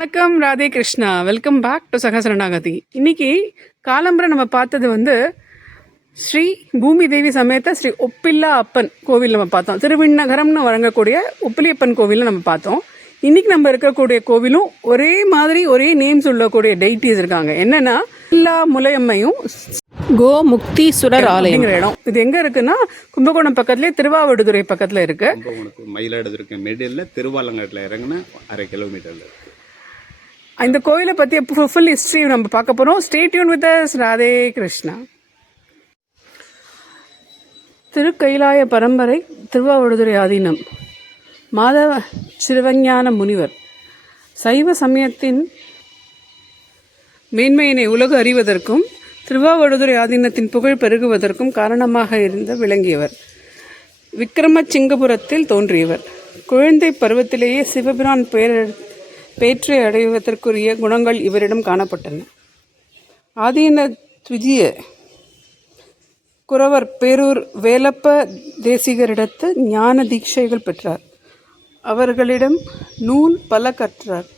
வணக்கம், Radhe Krishna. Welcome back to சகசரணாகதி. இன்னைக்கு காலம்பரை நம்ம பார்த்தது ஸ்ரீ பூமி தேவி சமேத ஸ்ரீ ஒப்பில்லா அப்பன் கோவில் நம்ம பார்த்தோம். திருவிண்ணகரம்னு வழங்கக்கூடிய ஒப்பிலியப்பன் கோவிலில் நம்ம பார்த்தோம். இன்னைக்கு நம்ம இருக்கக்கூடிய கோவிலும் ஒரே மாதிரி ஒரே நேம்ஸ் உள்ளக்கூடிய டெய்டிஸ் இருக்காங்க. என்னன்னா எல்லா முலையம்மையும் கோ முக்தீஸ்வரர் ஆலயம் இடம். இது எங்க இருக்குன்னா கும்பகோணம் பக்கத்துலேயே திருவாவடுதுறை பக்கத்துல இருக்கு. மயிலாடுதுறை மிடில் திருவாலங்காட்டில் இறங்கின 1/2 கிலோமீட்டர்ல இருக்கு. இந்த கோயிலை பற்றி ஃபுல் ஹிஸ்ட்ரி நம்ம பார்க்க போகிறோம். Stay tuned with us. Radhe Krishna. Thirukailaya Paramparai Thiruvavaduthurai ஆதீனம் மாதவ சிறுவஞான முனிவர் சைவ சமயத்தின் மேன்மையினை உலகு அறிவதற்கும் திருவாவடுதுறை ஆதீனத்தின் புகழ் பெருகுவதற்கும் காரணமாக இருந்து விளங்கியவர். விக்ரமசிங்கபுரத்தில் தோன்றியவர். குழந்தை பருவத்திலேயே சிவபிரான் பேற்றை அடைவதற்குரிய குணங்கள் இவரிடம் காணப்பட்டன. ஆதீன துவிதிய குறவர் பேரூர் வேலப்ப தேசிகரிடத்து ஞான தீட்சைகள் பெற்றார். அவர்களிடம் நூல் பல கற்றார்.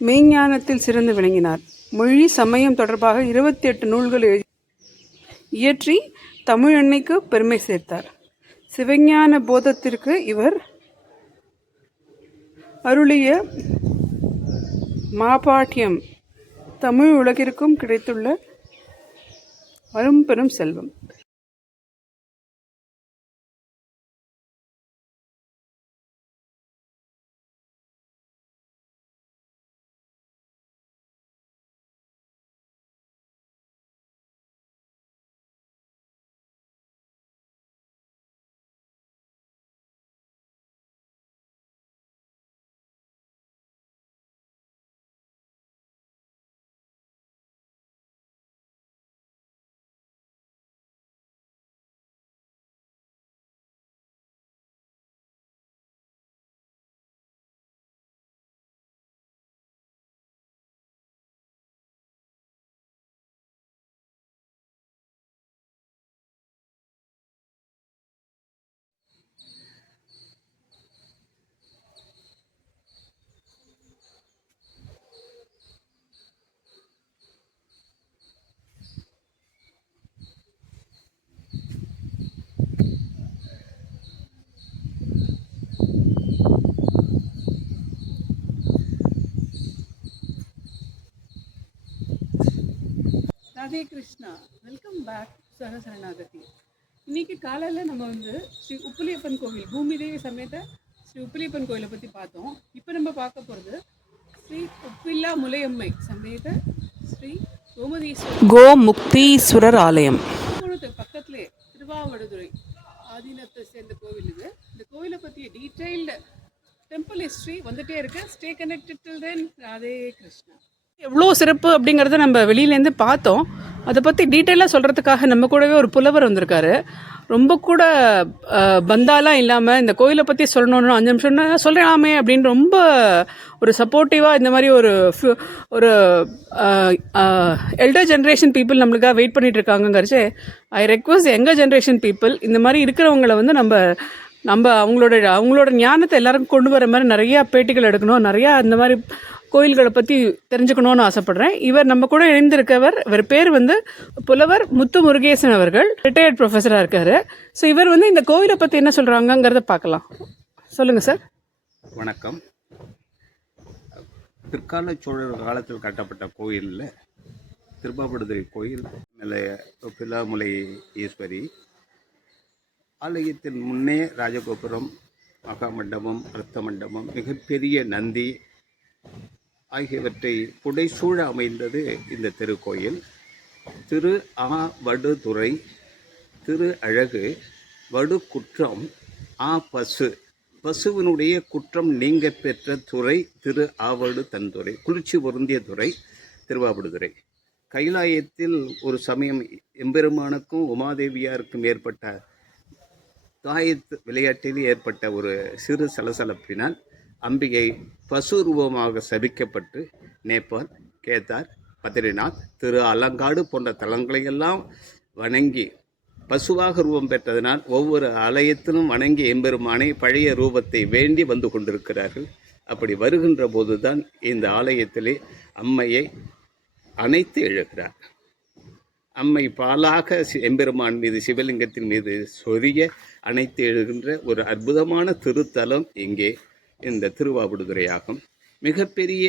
மெய்ஞானத்தில் சிறந்து விளங்கினார். மொழி சமயம் தொடர்பாக 28 நூல்கள் இயற்றி தமிழ் அன்னைக்கு பெருமை சேர்த்தார். சிவஞான போதத்திற்கு இவர் அருளிய மாபாட்டியம் தமிழ் உலகிற்கும் கிடைத்துள்ள அரும்பெரும் செல்வம். ராதே கிருஷ்ணா. வெல்கம் பேக் சகசரணாகதி. இன்னைக்கு காலையில் நம்ம ஸ்ரீ உப்பிலியப்பன் கோவில் பூமி தேவி சமேத ஸ்ரீ உப்பிலியப்பன் கோவிலை பற்றி பார்த்தோம். இப்போ நம்ம பார்க்க போகிறது ஸ்ரீ ஒப்பில்லா முலையம்மை சமேத ஸ்ரீ கோமுக்தீஸ்வரர் ஆலயம். பக்கத்துலேயே திருவாவடுதுறை ஆதீனத்தை சேர்ந்த கோவில் இது. இந்த கோவிலை பற்றிய டீட்டெயில்டு டெம்பிள் ஹிஸ்ட்ரி வந்துட்டே இருக்கு. ஸ்டே கனெக்டட் டில் தென். ராதே கிருஷ்ணா. எவ்வளோ சிறப்பு அப்படிங்கிறத நம்ம வெளியிலேருந்து பார்த்தோம். அதை பற்றி டீட்டெயிலாக சொல்கிறதுக்காக நம்ம கூடவே ஒரு புலவர் வந்திருக்காரு. ரொம்ப கூட பந்தாலாம் இல்லாமல் இந்த கோயிலை பற்றி சொல்லணுன்னு 5 நிமிஷம்னா சொல்கிறாமே அப்படின்னு ரொம்ப ஒரு சப்போர்ட்டிவாக இந்த மாதிரி ஒரு எல்டர் ஜென்ரேஷன் பீப்புள் நம்மளுக்காக வெயிட் பண்ணிகிட்டு இருக்காங்கங்கிறச்சே I request younger generation people இந்த மாதிரி இருக்கிறவங்கள நம்ம அவங்களோட ஞானத்தை எல்லாருக்கும் கொண்டு வர மாதிரி நிறையா பேட்டிகள் எடுக்கணும், நிறையா இந்த மாதிரி கோயில்களை பற்றி தெரிஞ்சுக்கணும்னு ஆசைப்படுறேன். இவர் நம்ம கூட இணைந்திருக்கவர். இவர் பேர் புலவர் முத்து முருகேசன் அவர்கள். ரிட்டையர்ட் ப்ரொஃபஸராக இருக்கார். ஸோ இவர் இந்த கோயிலை பற்றி என்ன சொல்கிறாங்கங்கிறத பார்க்கலாம். சொல்லுங்கள் சார். வணக்கம். பிற்கால சோழர் காலத்தில் கட்டப்பட்ட கோயிலில் திருவாவடுதுறை கோயில் பிலாமுலை ஈஸ்வரி ஆலயத்தின் முன்னே ராஜகோபுரம், மகாமண்டபம், அர்த்த மண்டபம், மிகப்பெரிய நந்தி ஆகியவற்றை புடைசூழ அமைந்தது இந்த திருக்கோயில். திரு ஆவடுதுறை, திரு அழகு, வடு குற்றம், பசுவினுடைய குற்றம் நீங்க பெற்ற துறை திரு ஆவடு தன்துறை, குளிர்ச்சி பொருந்திய துறை திருவாவடுதுறை. கைலாயத்தில் ஒரு சமயம் எம்பெருமானுக்கும் உமாதேவியாருக்கும் ஏற்பட்ட தாயத்து விளையாட்டில் ஏற்பட்ட ஒரு சிறு சலசலப்பினால் அம்பிகை பசு ரூபமாக சபிக்கப்பட்டு நேபாள், கேதார், பத்ரிநாத், திரு அலங்காடு போன்ற தலங்களையெல்லாம் வணங்கி பசுவாக ரூபம் பெற்றதனால் ஒவ்வொரு ஆலயத்திலும் வணங்கி எம்பெருமானை பழைய ரூபத்தை வேண்டி வந்து கொண்டிருக்கிறார்கள். அப்படி வருகின்ற போதுதான் இந்த ஆலயத்திலே அம்மையை அணைத்து எழுகிறார். அம்மை பாலாக எம்பெருமான் மீது, சிவலிங்கத்தின் மீது சொரிய அணைத்து எழுகின்ற ஒரு அற்புதமான திருத்தலம் இங்கே இந்த திருவாவடுதுறையாகும். மிகப்பெரிய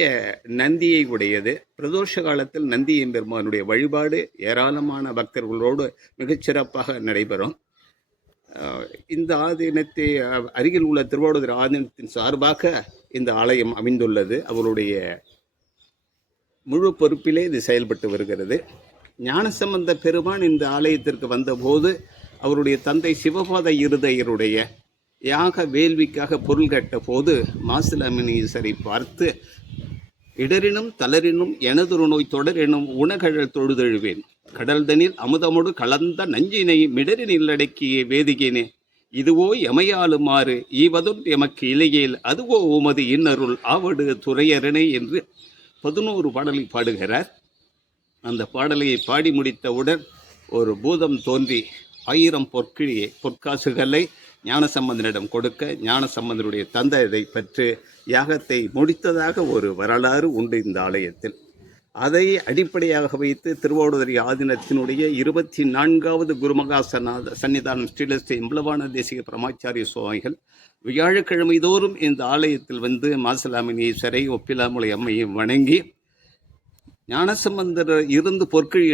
நந்தியை உடையது. பிரதோஷ காலத்தில் நந்தி எம்பெருமானுடைய வழிபாடு ஏராளமான பக்தர்களோடு மிகச்சிறப்பாக நடைபெறும். இந்த ஆதீனத்தை அருகில் உள்ள திருவாவடுதுறை ஆதீனத்தின் சார்பாக இந்த ஆலயம் அமைந்துள்ளது. அவருடைய முழு பொறுப்பிலே இது செயல்பட்டு வருகிறது. ஞானசம்பந்த பெருமான் இந்த ஆலயத்திற்கு வந்தபோது அவருடைய தந்தை சிவபாத இருதயருடைய யாக வேள்விக்காக பொருள் கட்ட போது மாசிலாமணீஸ்வரை பார்த்து, இடரினும் தளரினும் எனதொரு நோய் தொடரெனும் உணகழல் தொழுதழுவேன், கடல்தனில் அமுதமோடு கலந்த நஞ்சினை மிடரினில் அடக்கிய வேதிகேனே, இதுவோ எமையாளுமாறு ஈவதும் எமக்கு இலையேல் அதுவோ உமது இன்னருள் ஆவடு துறையரணே என்று 11 பாடலை பாடுகிறார். அந்த பாடலை பாடி முடித்தவுடன் ஒரு பூதம் தோன்றி 1000 பொற்காசுகளை ஞானசம்பந்தனிடம் கொடுக்க, ஞானசம்பந்தனுடைய தந்தை இதை பெற்று யாகத்தை முடித்ததாக ஒரு வரலாறு உண்டு இந்த ஆலயத்தில். அதை அடிப்படையாக வைத்து திருவாவடுதுறை ஆதீனத்தினுடைய 24வது குருமகா சன்னிதானம் ஸ்ரீலஸ்ரீ இம்பளவான தேசிக பிரமாச்சாரிய சுவாமிகள் வியாழக்கிழமை தோறும் இந்த ஆலயத்தில் வந்து மாசிலாமணீஸ்வரை ஒப்பிலாமலை அம்மையை வணங்கி ஞானசம்பந்தர் இருந்து பொற்கிழி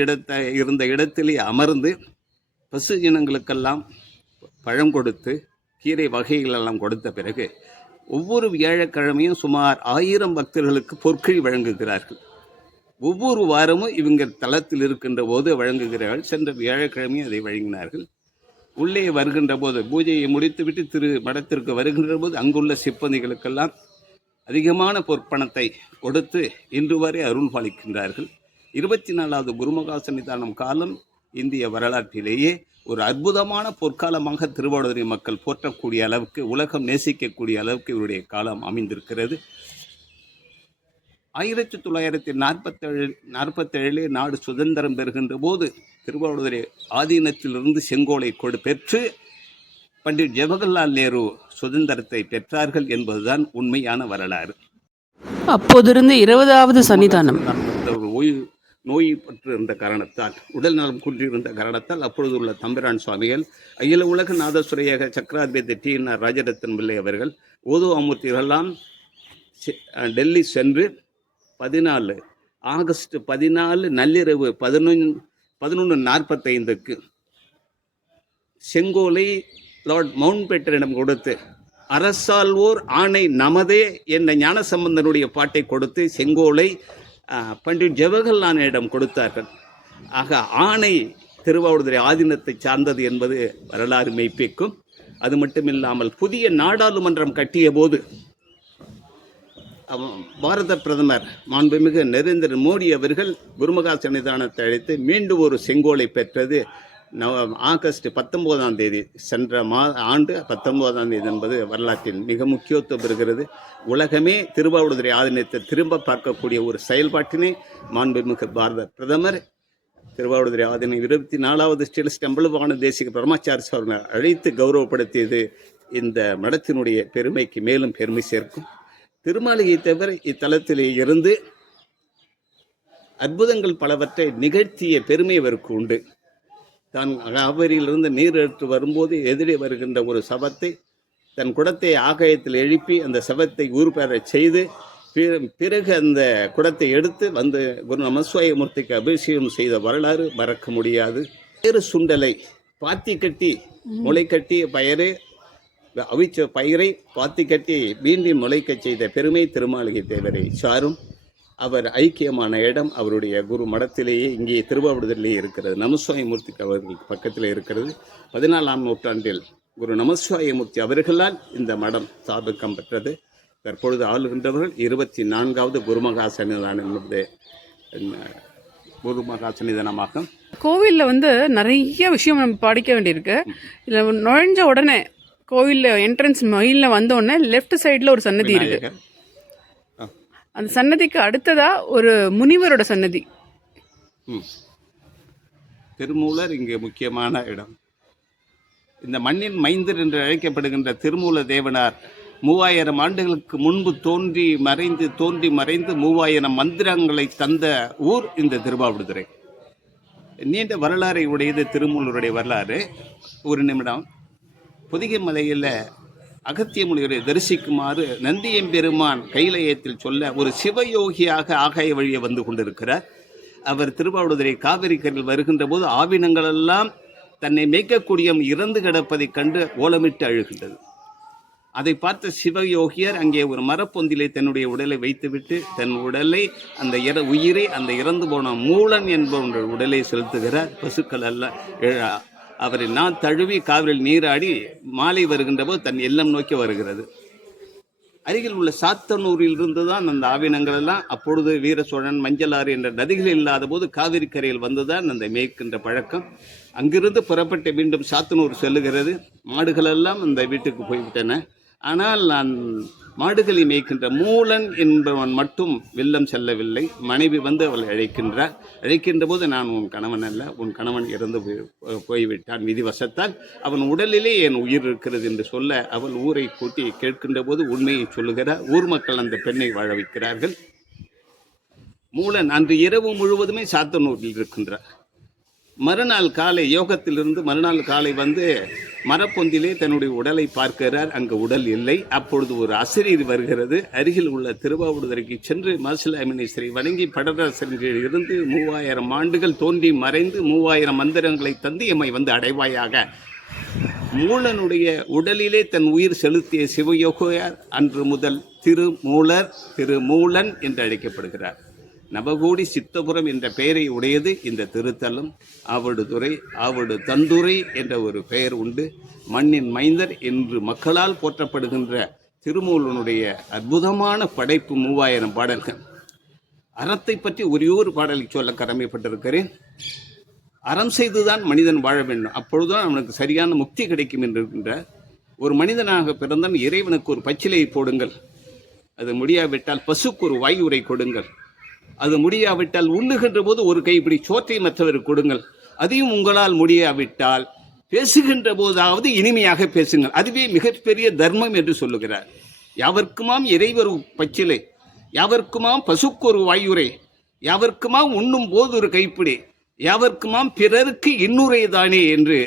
இருந்த இடத்திலே அமர்ந்து பசு இனங்களுக்கெல்லாம் பழம் கொடுத்து கீரை வகைகளெல்லாம் கொடுத்த பிறகு ஒவ்வொரு வியாழக்கிழமையும் சுமார் 1000 பக்தர்களுக்கு பொற்கிழி வழங்குகிறார்கள். ஒவ்வொரு வாரமும் இவங்க தளத்தில் இருக்கின்ற போது வழங்குகிறார்கள். சென்ற வியாழக்கிழமையும் அதை வழங்கினார்கள். உள்ளே வருகின்ற போது பூஜையை முடித்துவிட்டு மடத்திற்கு வருகின்ற போது அங்குள்ள சிப்பந்திகளுக்கெல்லாம் அதிகமான பொற்பணத்தை கொடுத்து இன்று வரை அருள் பாலிக்கின்றார்கள். 24வது குருமகா சன்னிதானம் காலம் இந்திய வரலாற்றிலேயே ஒரு அற்புதமான பொற்காலமாக திருவாவடுதுறை மக்கள் போற்றக்கூடிய அளவுக்கு, உலகம் நேசிக்கக்கூடிய அளவுக்கு இவருடைய காலம் அமைந்திருக்கிறது. 1947 நாடு சுதந்திரம் பெறுகின்ற போது திருவாவடுதுறை ஆதீனத்திலிருந்து செங்கோலை பெற்று பண்டிட் ஜவஹர்லால் நேரு சுதந்திரத்தை பெற்றார்கள் என்பதுதான் உண்மையான வரலாறு. அப்போதிருந்து 20வது சன்னிதானம் நோய் பற்று இருந்த காரணத்தால், உடல் நலம் குன்றியிருந்த காரணத்தால் அப்பொழுது உள்ள தம்பிரான் சுவாமிகள், அகில உலக நாதசுரையாக சக்கராதிபதி TNR ராஜரத்னம் பிள்ளை அவர்கள், ஓதுவாமூர்த்திகளெல்லாம் டெல்லி சென்று ஆகஸ்ட் 14 நள்ளிரவு 11:45 செங்கோலை லார்ட் மவுண்ட் பேட்டனிடம் கொடுத்து, அரசால்வோர் ஆணை நமதே என்ற ஞானசம்பந்தனுடைய பாட்டை கொடுத்து செங்கோலை பண்டிட் ஜவஹர்லாலிடம் கொடுத்தார்கள். ஆக ஆணை திருவாவடுதுறை ஆதீனத்தை சார்ந்தது என்பது வரலாறு மெய்ப்பிக்கும். அது மட்டுமில்லாமல் புதிய நாடாளுமன்றம் கட்டிய போது பாரத பிரதமர் மாண்புமிகு நரேந்திர மோடி அவர்கள் குருமகா சன்னிதானத்தை அழைத்து மீண்டும் ஒரு செங்கோலை பெற்றது ஆகஸ்ட் 19ஆம் தேதி. சென்ற ஆண்டு 19ஆம் தேதி என்பது வரலாற்றில் மிக முக்கியத்துவம் பெறுகிறது. உலகமே திருவாவடுதுறை ஆதீனத்தை திரும்ப பார்க்கக்கூடிய ஒரு செயல்பாட்டினை மாண்புமிகு பாரத பிரதமர் திருவாவடுதுறை ஆதீனம் 24வது ஸ்ரீலஸ்ரீ இம்பளவான தேசிக பிரமாச்சாரிய அவர்கள் அழைத்து கௌரவப்படுத்தியது இந்த மடத்தினுடைய பெருமைக்கு மேலும் பெருமை சேர்க்கும். திருமாளிகை தவிர இத்தலத்திலே இருந்து அற்புதங்கள் பலவற்றை நிகழ்த்திய பெருமை இவருக்கு உண்டு. தான் காவிரியிலிருந்து நீர் எடுத்து வரும்போது எதிரே வருகின்ற ஒரு சவத்தை தன் குடத்தை ஆகாயத்தில் எழுப்பி அந்த சவத்தை ஊர்பெறச் செய்து பிறகு அந்த குடத்தை எடுத்து வந்து குரு நமசிவாயமூர்த்திக்கு அபிஷேகம் செய்த வரலாறு மறக்க முடியாது. வேறு சுண்டலை பாத்தி கட்டி முளை கட்டி அவிச்ச பயிரை பாத்தி கட்டி மீண்டும் முளைக்கச் செய்த பெருமை திருமாளிகை தேவரை சாரும். அவர் ஐக்கியமான இடம் அவருடைய குரு மடத்திலேயே இங்கே திருவாவடுதுறையிலேயே இருக்கிறது. நமசிவாயமூர்த்திக்கு அவர்களுக்கு பக்கத்தில் இருக்கிறது. 14ஆம் நூற்றாண்டில் குரு நமசிவாயமூர்த்தி அவர்களால் இந்த மடம் ஸ்தாபிக்கம் பெற்றது. தற்பொழுது ஆளுகின்றவர்கள் 24வது குருமகா சன்னிதானம் குருமகா சன்னிதானமாகும். கோவிலில் நிறைய விஷயம் நம்ம படிக்க வேண்டியிருக்கு. இதில் நுழைஞ்ச உடனே கோவிலில் என்ட்ரன்ஸ் மயிலில் வந்தோடனே லெஃப்ட் சைடில் ஒரு சன்னதி இருக்கு. அந்த சன்னதிக்கு அடுத்ததா ஒரு முனிவரோட சன்னதி. திருமூலர் இங்கே முக்கியமான இடம். இந்த மண்ணின் மைந்தர் என்று அழைக்கப்படுகின்ற திருமூல தேவனார் 3000 ஆண்டுகளுக்கு முன்பு தோன்றி மறைந்து 3000 மந்திரங்களை தந்த ஊர் இந்த திருவாவடுதுறை. நீண்ட வரலாறை உடையது திருமூலருடைய வரலாறு. ஒரு நிமிடம். பொதிகை மலையில் அகத்திய முனிவரை தரிசிக்குமாறு நந்தியம்பெருமான் கையிலயத்தில் சொல்ல ஒரு சிவயோகியாக ஆகாய வழியை வந்து கொண்டிருக்கிறார். அவர் திருவாவடுதுறை காவிரி கரையில் வருகின்ற போது ஆவினங்களெல்லாம் தன்னை மேய்க்கக்கூடிய இறந்து கிடப்பதைக் கண்டு ஓலமிட்டு அழுகின்றது. அதை பார்த்த சிவயோகியர் அங்கே ஒரு மரப்பொந்திலே தன்னுடைய உடலை வைத்துவிட்டு தன் உடலை அந்த உயிரை அந்த இறந்து போன மூலன் என்பவனுடைய உடலை செலுத்துகிறார். பசுக்கள் அல்ல அவரை நான் தழுவி காவிரியில் நீராடி மாலை வருகின்ற போது தன் எல்லம் நோக்கி வருகிறது. அருகில் உள்ள சாத்தனூரில் இருந்து தான் அந்த ஆவினங்கள் எல்லாம் அப்பொழுது வீர சோழன் மஞ்சளாறு என்ற நதிகள் இல்லாத போது காவிரி கரையில் வந்துதான் அந்த மேய்க்கின்ற பழக்கம். அங்கிருந்து புறப்பட்டு மீண்டும் சாத்தனூர் செல்லுகிறது. மாடுகள் எல்லாம் அந்த வீட்டுக்கு போய்விட்டன. ஆனால் நான் மாடுகளை மேய்க்கின்ற மூலன் என்பவன் மட்டும் வெள்ளம் செல்லவில்லை. மனைவி வந்து அவளை அழைக்கின்ற போது நான் உன் கணவன் அல்ல, உன் கணவன் இறந்து போய்விட்டான் விதிவசத்தால், அவன் உடலிலே என் உயிர் இருக்கிறது என்று சொல்ல அவள் ஊரை கூட்டி கேட்கின்ற போது உண்மையை சொல்லுகிறார். ஊர் மக்கள் அந்த பெண்ணை வாழ வைக்கிறார்கள். மூலன் அன்று இரவு முழுவதுமே சாத்தனூரில் இருக்கின்றார். மறுநாள் காலை யோகத்திலிருந்து மறுநாள் காலை வந்து மரப்பொந்திலே தன்னுடைய உடலை பார்க்கிறார். அங்கு உடல் இல்லை. அப்பொழுது ஒரு அசிரீர் வருகிறது. அருகில் உள்ள திருவாவடுதுறைக்கு சென்று மாசிலாமணீஸ்வரை வணங்கி படரசர்கள் இருந்து 3000 ஆண்டுகள் தோன்றி மறைந்து 3000 மந்திரங்களை தந்து எம்மை வந்து அடைவாயாக. மூலனுடைய உடலிலே தன் உயிர் செலுத்திய சிவயோகியார் அன்று முதல் திருமூலன் என்று அழைக்கப்படுகிறார். நவகோடி சித்தபுரம் என்ற பெயரை உடையது இந்த திருத்தலம். ஆவடு தந்துரை என்ற ஒரு பெயர் உண்டு. மண்ணின் மைந்தர் என்று மக்களால் போற்றப்படுகின்ற திருமூலனுடைய அற்புதமான படைப்பு 3000 பாடல்கள். அறத்தை பற்றி ஒரே ஒரு பாடலை சொல்ல கடமைப்பட்டிருக்கிறேன். அறம் செய்துதான் மனிதன் வாழ வேண்டும், அப்பொழுதுதான் அவனுக்கு சரியான முக்தி கிடைக்கும் என்கின்ற ஒரு மனிதனாக பிறந்தான். இறைவனுக்கு ஒரு பச்சிலையை போடுங்கள், அது முடியாவிட்டால் பசுக்கு ஒரு வாயுரை கொடுங்கள், அது முடியாவிட்டால் உண்ணுகின்ற போது ஒரு கைப்பிடி சோற்றை மற்றவருக்கு கொடுங்கள், அதையும் உங்களால் முடியாவிட்டால் பேசுகின்ற போதாவது இனிமையாக பேசுங்கள், அதுவே மிகப்பெரிய தர்மம் என்று சொல்லுகிறார். யாவர்க்குமாம் இறைவர் பச்சிலை, யாவர்க்குமாம் பசுக்கு ஒரு வாயுரை, யாவர்க்குமாம் உண்ணும் போது ஒரு கைப்பிடி, யாவர்க்குமாம் பிறருக்கு இன்னுரைதானே என்று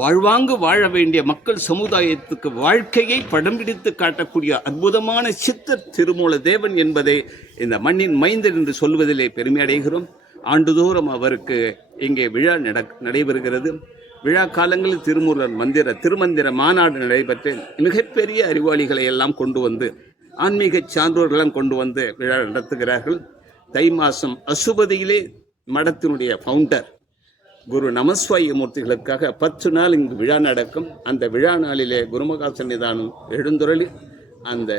வாழ்வாங்கு வாழ வேண்டிய மக்கள் சமுதாயத்துக்கு வாழ்க்கையை படம் பிடித்து காட்டக்கூடிய அற்புதமான சித்தர் திருமூல தேவன் என்பதை இந்த மண்ணின் மைந்தர் என்று சொல்வதிலே பெருமை அடைகிறோம். ஆண்டுதோறும் அவருக்கு இங்கே விழா நடைபெறுகிறது. விழா காலங்களில் திருமந்திர மாநாடு நடைபெற்று மிகப்பெரிய அறிவாளிகளை எல்லாம் கொண்டு வந்து ஆன்மீக சான்றோர்களெல்லாம் கொண்டு வந்து விழா நடத்துகிறார்கள். தை மாதம் அசுபதியிலே மடத்தினுடைய ஃபவுண்டர் குரு நமஸ்வாய மூர்த்திகளுக்காக 10 நாள் இங்கு விழா நடக்கும். அந்த விழா நாளிலே குருமகா சன்னிதானம் எழுந்துருளி அந்த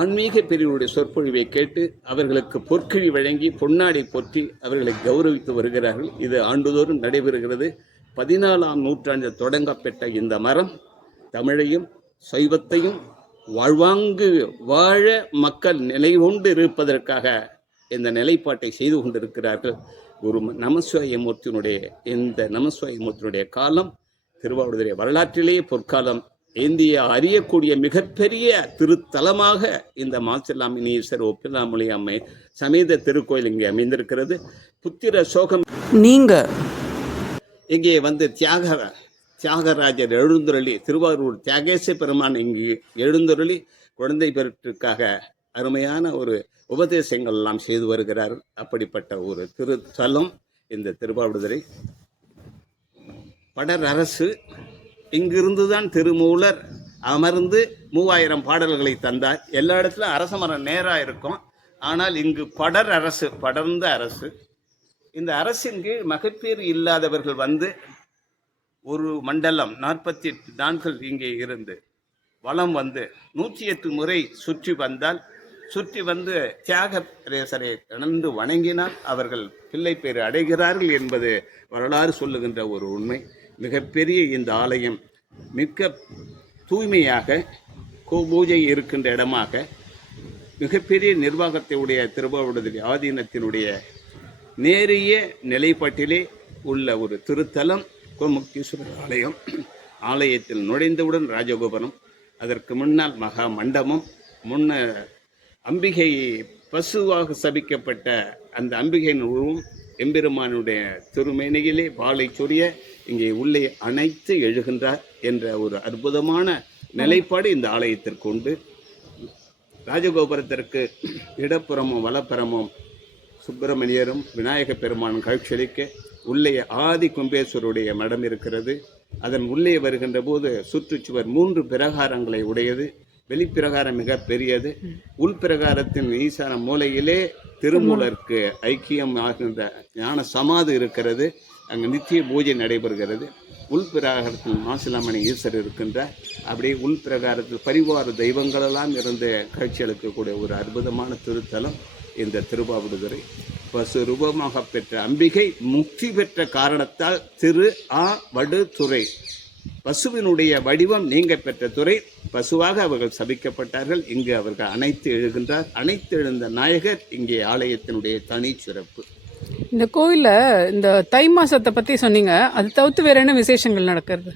ஆன்மீக பிரிவுடைய சொற்பொழிவை கேட்டு அவர்களுக்கு பொற்கிழி வழங்கி பொன்னாடை போற்றி அவர்களை கௌரவித்து வருகிறார்கள். இது ஆண்டுதோறும் நடைபெறுகிறது. 14ஆம் நூற்றாண்டில் தொடங்கப்பட்ட இந்த மரம் தமிழையும் சைவத்தையும் வாழ்வாங்கு வாழ மக்கள் நிலை கொண்டு இருப்பதற்காக இந்த நிலைப்பாட்டை செய்து கொண்டிருக்கிறார்கள். குரு நமசிவாயமூர்த்தியினுடைய இந்த நமசிவாயமூர்த்தியினுடைய காலம் திருவாவடுதுறை வரலாற்றிலேயே பொற்காலம். இந்திய அறியக்கூடிய மிகப்பெரிய திருத்தலமாக இந்த மாசிலாமணீஸ்வரர் ஒப்பிலாமொழி அம்மை சமேத திருக்கோயில் இங்கே அமைந்திருக்கிறது. புத்திர சோகம் நீங்க இங்கே வந்து தியாகராஜர் எழுந்துருளி, திருவாரூர் தியாகேச பெருமான் இங்கு எழுந்துருளி குழந்தை பெருற்றுக்காக அருமையான ஒரு உபதேசங்கள் எல்லாம் செய்து வருகிறார். அப்படிப்பட்ட ஒரு திருத்தலம் இந்த திருவாவடுதுறை. படர் அரசு இங்கிருந்துதான் திருமூலர் அமர்ந்து 3000 பாடல்களை தந்தார். எல்லா இடத்துலையும் அரச மரம் நேராக இருக்கும், ஆனால் இங்கு படர் அரசு, படர்ந்த அரசு. இந்த அரசின் கீழ் மகப்பேறு இல்லாதவர்கள் வந்து ஒரு மண்டலம் 48 நாட்கள் இங்கே இருந்து வலம் வந்து 108 முறை சுற்றி வந்தால், சுற்றி வந்து தியாகரேசரை கடந்து வணங்கினால் அவர்கள் பிள்ளை பேறு அடைகிறார்கள் என்பது வரலாறு சொல்லுகின்ற ஒரு உண்மை. மிகப்பெரிய இந்த ஆலயம் மிக்க தூய்மையாக பூஜை இருக்கின்ற இடமாக மிகப்பெரிய நிர்வாகத்தை உடைய திருவாவடுதுறை ஆதீனத்தினுடைய நேரிய நிலைப்பாட்டிலே உள்ள ஒரு திருத்தலம் கோமுக்தீஸ்வரர் ஆலயம். ஆலயத்தில் நுழைந்தவுடன் ராஜகோபுரம், அதற்கு முன்னால் மகா மண்டபம், முன்ன அம்பிகை பசுவாக சபிக்கப்பட்ட அந்த அம்பிகையின் உருவம் எம்பெருமானுடைய திருமேனியிலே வாளை சொரிய இங்கே உள்ளே அணைத்து எழுகின்றார் என்ற ஒரு அற்புதமான நிலைப்பாடு இந்த ஆலயத்திற்கு உண்டு. ராஜகோபுரத்திற்கு இடப்புறமும் வலப்புறமும் சுப்பிரமணியரும் விநாயக பெருமானும் காட்சியளிக்க உள்ளே ஆதி கும்பேஸ்வருடைய மடம் இருக்கிறது. அதன் உள்ளே வருகின்ற போது சுற்றுச்சுவர் 3 பிரகாரங்களை உடையது. வெளிப்பிரகாரம் மிக பெரியது. உள்பிரகாரத்தின் ஈசான மூலையிலே திருமூலருக்கு ஐக்கியம் ஆகின்ற ஞான சமாதி இருக்கிறது. அங்கு நித்திய பூஜை நடைபெறுகிறது. உள்பிரகாரத்தில் மாசிலாமணி ஈஸ்வரர் இருக்கின்றார். அப்படியே உள்பிரகாரத்தில் பரிவார தெய்வங்களெல்லாம் இருந்து காட்சியளிக்கக்கூடிய ஒரு அற்புதமான திருத்தலம் இந்த திருவாவடுதுறை. பசு ரூபமாக பெற்ற அம்பிகை முக்தி பெற்ற காரணத்தால் வடுதுறை, பசுவினுடைய வடிவம் நீங்க பெற்ற துறை, பசுவாக அவர்கள் சபிக்கப்பட்டார்கள். இங்கு அவர்கள் அனைத்து எழுகின்றார். அனைத்து எழுந்த நாயகர் இங்கே ஆலயத்தினுடைய தனி சிறப்பு. இந்த கோயிலில் இந்த தை மாசத்தை பற்றி சொன்னீங்க, அது தவிர்த்து வேற என்ன விசேஷங்கள் நடக்கிறது?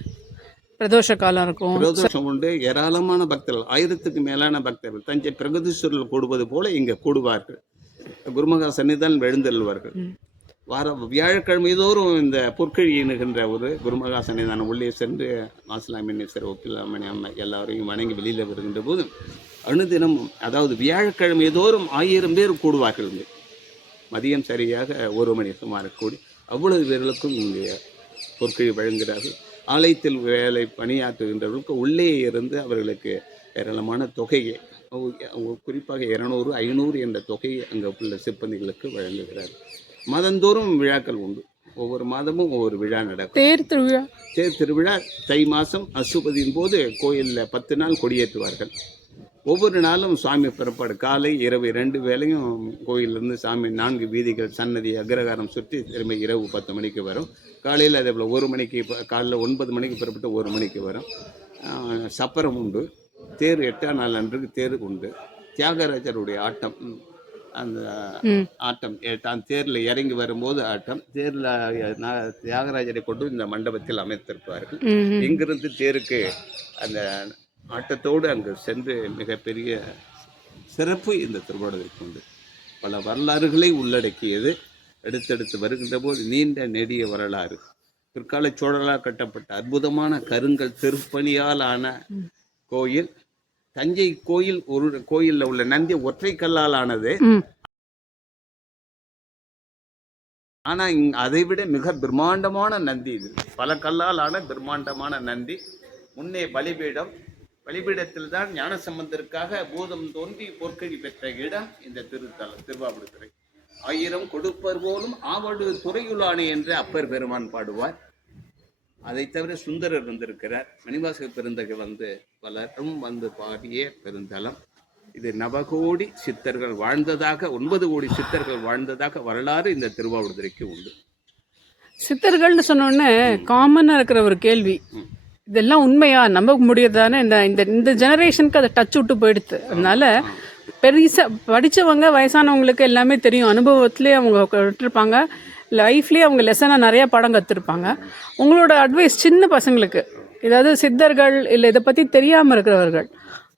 பிரதோஷ காலம் இருக்கும், பிரதோஷம் உண்டு. ஏராளமான பக்தர்கள், 1000க்கு மேலான பக்தர்கள் தஞ்சை பிரகதீஸ்வரர்கள் கூடுவது போல இங்கே கூடுவார்கள். குருமகா சன்னிதான் எழுந்தள்ளுவார்கள். வியாழக்கிழமை தோறும் இந்த பொற்கழி எண்ணுகின்ற ஒரு குருமகா சன்னிதானம் உள்ளே சென்று மாசிலாமணீஸ்வரர், ஒப்பிலாமணி அம்மை எல்லாரையும் வணங்கி வெளியில் வருகின்ற போது அனுதினமும், அதாவது வியாழக்கிழமை தோறும் 1000 பேர் கூடுவார்கள். மதியம் சரியாக 1 மணி சுமார் கூடி அவ்வளவு பேர்களுக்கும் இங்கே பொற்கழி வழங்குகிறார்கள். ஆலயத்தில் வேலை பணியாற்றுகின்றவர்களுக்கு உள்ளே இருந்து அவர்களுக்கு ஏராளமான தொகையை, குறிப்பாக 200, 500 என்ற தொகையை அங்கே உள்ள சிப்பந்திகளுக்கு வழங்குகிறார். மாதந்தோறும் விழாக்கள் உண்டு. ஒவ்வொரு மாதமும் ஒவ்வொரு விழா நடக்கும். தேர் திருவிழா தை மாதம் அசுபதியின் போது கோயிலில் 10 நாள் கொடியேற்றுவார்கள். ஒவ்வொரு நாளும் சாமி புறப்பாடு காலை இரவு 2 வேளையும் கோயிலிருந்து சாமி 4 வீதிகள் சன்னதி அக்ரகாரம் சுற்றி திரும்ப இரவு 10 மணிக்கு வரும். காலையில் அதே போல் 1 மணிக்கு, காலையில் 9 மணிக்கு புறப்பட்டு 1 மணிக்கு வரும். சப்பரம் உண்டு. தேர் 8ஆம் நாள் அன்றைக்கு தேர் உண்டு. தியாகராஜருடைய ஆட்டம், அந்த ஆட்டம் 8ஆம் தேரில் இறங்கி வரும்போது ஆட்டம். தேரில் தியாகராஜரை கொண்டு இந்த மண்டபத்தில் அமைத்திருப்பார்கள். இங்கிருந்து தேருக்கு அந்த ஆட்டத்தோடு அங்கு சென்று மிகப்பெரிய சிறப்பு இந்த திருவாவடுதுறைக்கு உண்டு. பல வரலாறுகளை உள்ளடக்கியது. எடுத்தெடுத்து வருகின்ற போது நீண்ட நெடிய வரலாறு. பிற்கால சோழர்களால் கட்டப்பட்ட அற்புதமான கருங்கல் திருப்பணியால் ஆன கோயில். தஞ்சை கோயில் ஒரு கோயிலில் உள்ள நந்தி ஒற்றை கல்லால் ஆனது. ஆனா அதைவிட மிக பிரம்மாண்டமான நந்தி இது. பல கல்லால் ஆன பிரம்மாண்டமான நந்தி. முன்னே பலிபீடத்தில் தான் ஞானசம்பந்தருக்காக பூதம் தோன்றி பொற்கழி பெற்ற இடம் இந்த திருத்தலம் திருவாவடுதுறை. 1000 கொடுப்பர் போலும் ஆவடு துறையுளானே என்று அப்பர் பெருமான் பாடுவார். அதை தவிர சுந்தரர் வந்திருக்கிறார். மணிவாசக பெருந்தகை பலரும் பாடிய பெருந்தலம் இது. நவகோடி சித்தர்கள் வாழ்ந்ததாக, 9 கோடி சித்தர்கள் வாழ்ந்ததாக வரலாறு இந்த திருவாவடுதுறைக்கு உண்டு. சித்தர்கள்னு சொன்னோடனே காமனா இருக்கிற ஒரு கேள்வி, இதெல்லாம் உண்மையா, நம்ப முடியாதானே? இந்த ஜெனரேஷனுக்கு அதை டச் விட்டு போயிடுது. அதனால பெருசா படித்தவங்க வயசானவங்களுக்கு எல்லாமே தெரியும், அனுபவத்திலே அவங்க விட்டுருப்பாங்க, லைஃப்லேயே அவங்க லெசனாக நிறையா படம் கற்றுருப்பாங்க. உங்களோட அட்வைஸ் சின்ன பசங்களுக்கு, ஏதாவது சித்தர்கள் இல்லை இதை பற்றி தெரியாமல் இருக்கிறவர்கள்,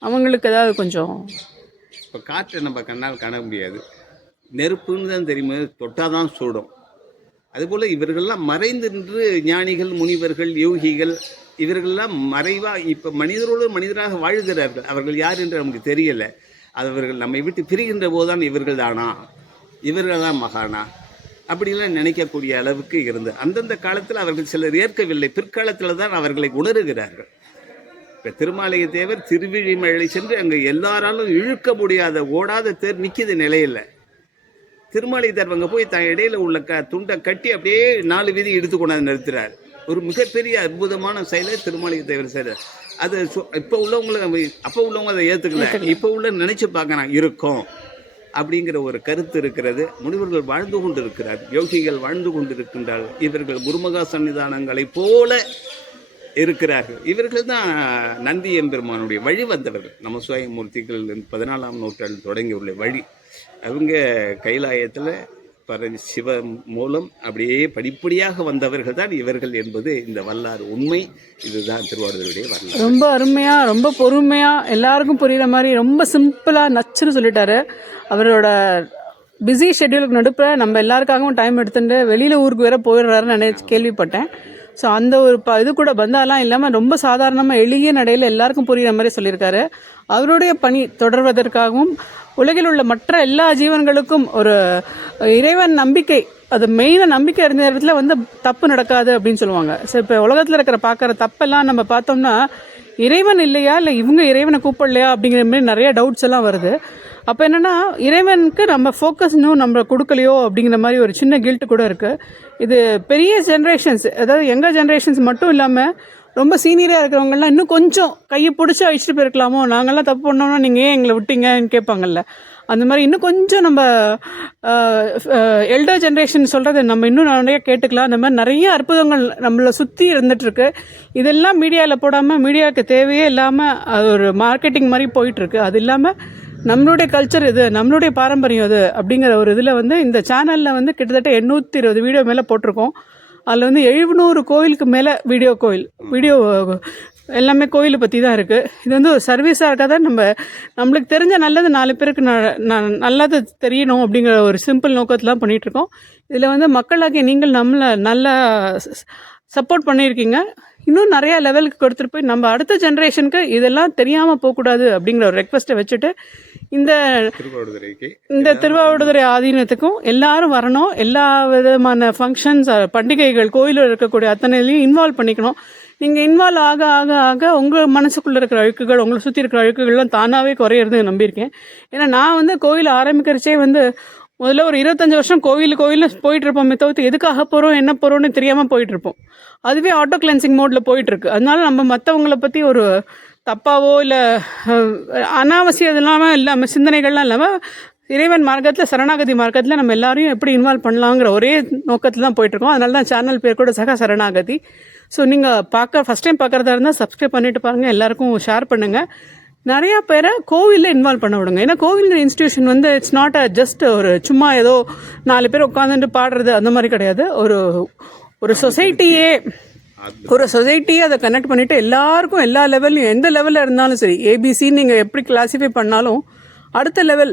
அவங்களுக்கு ஏதாவது கொஞ்சம்? இப்போ காற்றை நம்ம கண்ணால் காண முடியாது, நெருப்புன்னு தான் தெரியுமா, தொட்டால் தான் சூடும். அதுபோல் இவர்கள்லாம் மறைந்து நின்று ஞானிகள், முனிவர்கள், யோகிகள் இவர்கள்லாம் மறைவாக இப்போ மனிதரோடு மனிதராக வாழ்கிறார்கள். அவர்கள் யார் என்று நமக்கு தெரியலை. அவர்கள் நம்மை விட்டு பிரிகின்ற போதுதான் இவர்கள் தானா, இவர்கள் தான் மகானா அப்படிலாம் நினைக்கக்கூடிய அளவுக்கு இருந்து அந்தந்த காலத்தில் அவர்கள் சிலர் ஏற்கவில்லை. பிற்காலத்தில் தான் அவர்களை உணர்கிறார்கள். இப்போ திருமாலைய தேவர் திருவிழிமலை சென்று அங்கே எல்லாராலும் இழுக்க முடியாத ஓடாத தேர் நிற்கிது நிலையில். திருமாலை தேவர் அங்கே போய் தன் இடையில உள்ள துண்டை கட்டி அப்படியே 4 வீதி எடுத்து கொண்டாந்து நிறுத்துறார். ஒரு மிகப்பெரிய அற்புதமான செயலை திருமாலை தேவர் செய்கிறார். அது இப்போ உள்ளவங்களுக்கு, அப்போ உள்ளவங்க அதை ஏற்றுக்கல, இப்போ உள்ள நினைச்சு பார்க்கறாங்க இருக்கும் அப்படிங்கிற ஒரு கருத்து இருக்கிறது. முனிவர்கள் வாழ்ந்து கொண்டு இருக்கிறார், யோகிகள் வாழ்ந்து கொண்டு இருக்கின்றார்கள். இவர்கள் குருமகா சன்னிதானங்களை போல இருக்கிறார்கள். இவர்கள் தான் நந்தி எம்பெருமானுடைய வழி வந்தவர்கள். நமசிவாய மூர்த்திகள் 14ஆம் நூற்றாண்டில் தொடங்கியுள்ள வழி. அவங்க கைலாயத்தில் சிவ மூலம் அப்படியே படிப்படியாக வந்தவர்கள் தான் இவர்கள் என்பது இந்த வரலாறு உண்மை. இதுதான் திருவாவடுதுறையுடைய வரலாறு. ரொம்ப அருமையாக, ரொம்ப பொறுமையாக, எல்லாருக்கும் புரிகிற மாதிரி ரொம்ப சிம்பிளாக நச்சுன்னு சொல்லிட்டாரு. அவரோட பிஸி ஷெட்யூலுக்கு நடுப்புற நம்ம எல்லாருக்காகவும் டைம் எடுத்துட்டு வெளியில் ஊருக்கு வேற போயிடுறாருன்னு நினைச்சு கேள்விப்பட்டேன். ஸோ அந்த ஒரு இது கூட பந்தாலாம் இல்லாமல் ரொம்ப சாதாரணமாக எளிய நடையில் எல்லாருக்கும் புரிகிற மாதிரி சொல்லியிருக்காரு. அவருடைய பணி தொடர்வதற்காகவும் உலகில் உள்ள மற்ற எல்லா ஜீவன்களுக்கும் ஒரு இறைவன் நம்பிக்கை, அது மெயினாக நம்பிக்கை இருந்த இடத்துல வந்து தப்பு நடக்காது அப்படின்னு சொல்லுவாங்க. ஸோ இப்போ உலகத்தில் பார்க்குற தப்பெல்லாம் நம்ம பார்த்தோம்னா இறைவன் இல்லையா இல்லை இவங்க இறைவனை கூப்பிடலையா அப்படிங்கிற மாதிரி நிறைய டவுட்ஸ் எல்லாம் வருது. அப்போ என்னென்னா இறைவனுக்கு நம்ம ஃபோக்கஸ் இன்னும் நம்ம கொடுக்கலையோ அப்படிங்கிற மாதிரி ஒரு சின்ன கில்ட்டு கூட இருக்குது. இது பெரிய ஜென்ரேஷன்ஸ், அதாவது யங்கர் ஜென்ரேஷன்ஸ் மட்டும் இல்லாமல் ரொம்ப சீனியராக இருக்கிறவங்கலாம் இன்னும் கொஞ்சம் கையை பிடிச்சி அழிச்சிட்டு போயிருக்கலாமோ, நாங்கள்லாம் தப்பு பண்ணோம்னா நீங்கள் ஏன் எங்களை விட்டீங்கன்னு கேட்பாங்கல்ல. அந்த மாதிரி இன்னும் கொஞ்சம் நம்ம எல்டர் ஜென்ரேஷன் சொல்கிறத நம்ம இன்னும் நிறைய கேட்டுக்கலாம். அந்த மாதிரி நிறைய அற்புதங்கள் நம்மளை சுற்றி இருந்துகிட்ருக்கு. இதெல்லாம் மீடியாவில் போடாமல், மீடியாவுக்கு தேவையே இல்லாமல் அது ஒரு மார்க்கெட்டிங் மாதிரி போயிட்டுருக்கு. அது இல்லாமல் நம்மளுடைய கல்ச்சர் இது, நம்மளுடைய பாரம்பரியம் இது அப்படிங்கிற ஒரு இதில் வந்து இந்த சேனலில் வந்து கிட்டத்தட்ட 820 வீடியோ மேலே போட்டிருக்கோம். அதில் வந்து 700 கோயிலுக்கு மேலே வீடியோ எல்லாமே கோயிலை பற்றி தான் இருக்குது. இது வந்து ஒரு சர்வீஸாக இருக்காத நம்மளுக்கு தெரிஞ்ச நல்லது 4 பேருக்கு நல்லது தெரியணும் அப்படிங்கிற ஒரு சிம்பிள் நோக்கத்தில் தான் பண்ணிகிட்ருக்கோம். இதில் வந்து மக்களாகிய நீங்கள் நம்மளை நல்லா சப்போர்ட் பண்ணியிருக்கீங்க. இன்னும் நிறையா லெவலுக்கு கொடுத்துட்டு போய் நம்ம அடுத்த ஜென்ரேஷனுக்கு இதெல்லாம் தெரியாமல் போகக்கூடாது அப்படிங்கிற ஒரு ரெக்வஸ்ட்டை வச்சுட்டு இந்த திருவாவடுதுறை ஆதீனத்துக்கும் எல்லாரும் வரணும். எல்லா விதமான ஃபங்க்ஷன்ஸ், பண்டிகைகள், கோயிலில் இருக்கக்கூடிய அத்தனையிலையும் இன்வால்வ் பண்ணிக்கணும். நீங்கள் இன்வால்வ் ஆக ஆக ஆக உங்கள் மனசுக்குள்ளே இருக்கிற அழுக்குகள், உங்களை சுற்றி இருக்கிற அழுக்குகள்லாம் தானாகவே குறையிறது நம்பியிருக்கேன். ஏன்னா நான் வந்து கோயில் ஆரம்பிக்கிறச்சே வந்து முதல்ல ஒரு 25 வருஷம் கோயில் போயிட்டு இருப்போமே தவிர்த்து எதுக்காக போகிறோம் என்ன போகிறோன்னு தெரியாமல் போயிட்டுருப்போம். அதுவே ஆட்டோ கிளென்சிங் மோடில் போயிட்டுருக்கு. அதனால நம்ம மற்றவங்கள பற்றி ஒரு தப்பாவோ இல்லை அனாவசியம் இல்லாமல் சிந்தனைகள்லாம் இல்லாமல் இறைவன் மார்க்கத்தில், சரணாகதி மார்க்கத்தில் நம்ம எல்லாரையும் எப்படி இன்வால்வ் பண்ணலாங்கிற ஒரே நோக்கத்தில் தான் போயிட்டுருக்கோம். அதனால தான் சேனல் பேர் கூட சரணாகதி. ஸோ நீங்கள் ஃபஸ்ட் டைம் பார்க்குறதா இருந்தால் சப்ஸ்கிரைப் பண்ணிவிட்டு பாருங்கள், எல்லாருக்கும் ஷேர் பண்ணுங்கள். நிறையா பேரை கோவிலில் இன்வால்வ் பண்ண விடுங்க. ஏன்னா கோவிலுங்கிற இன்ஸ்டியூஷன் வந்து இட்ஸ் நாட் ஜஸ்ட் ஒரு சும்மா ஏதோ 4 பேர் உட்காந்துட்டு பாடுறது அந்த மாதிரி கிடையாது. ஒரு சொசைட்டியே அதை கனெக்ட் பண்ணிவிட்டு எல்லாருக்கும் எல்லா லெவல்லையும் எந்த லெவலில் இருந்தாலும் சரி, ஏபிசின்னு நீங்கள் எப்படி கிளாஸிஃபை பண்ணாலும் அடுத்த லெவல்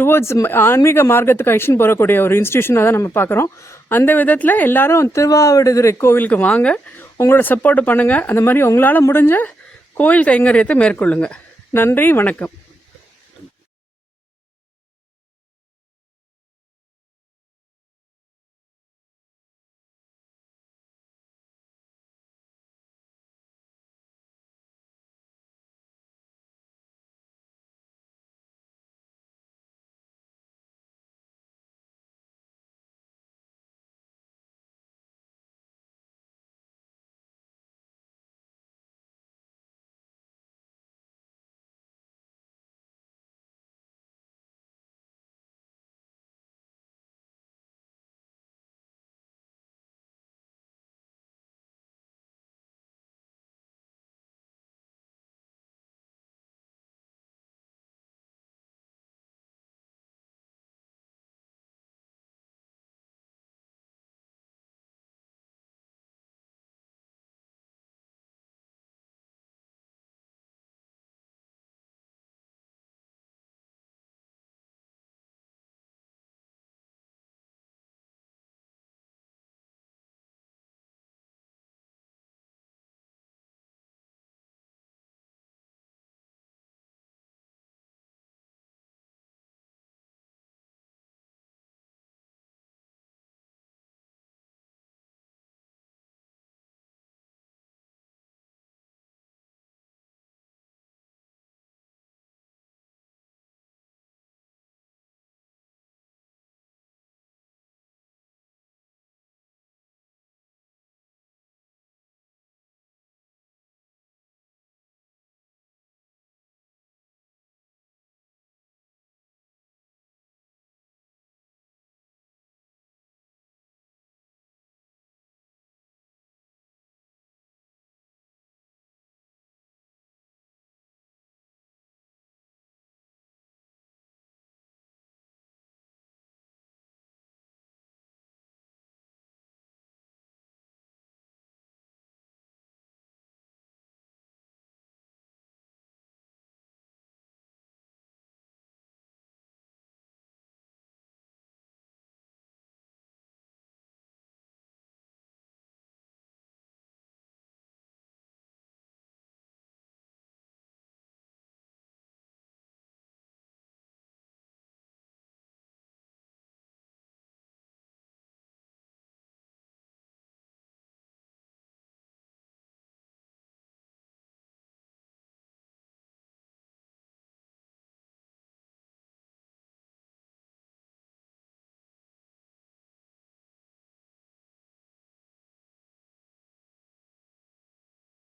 டுவோர்ட்ஸ் ஆன்மீக மார்க்கத்துக்கு அழிச்சின்னு போகக்கூடிய ஒரு இன்ஸ்டியூஷனாக தான் நம்ம பார்க்குறோம். அந்த விதத்தில் எல்லாரும் திருவாவடுதுறை கோவிலுக்கு வாங்க, உங்களோட சப்போர்ட் பண்ணுங்கள். அந்த மாதிரி உங்களால் முடிஞ்ச கோயில் கைங்கரியத்தை மேற்கொள்ளுங்கள். நன்றி, வணக்கம்.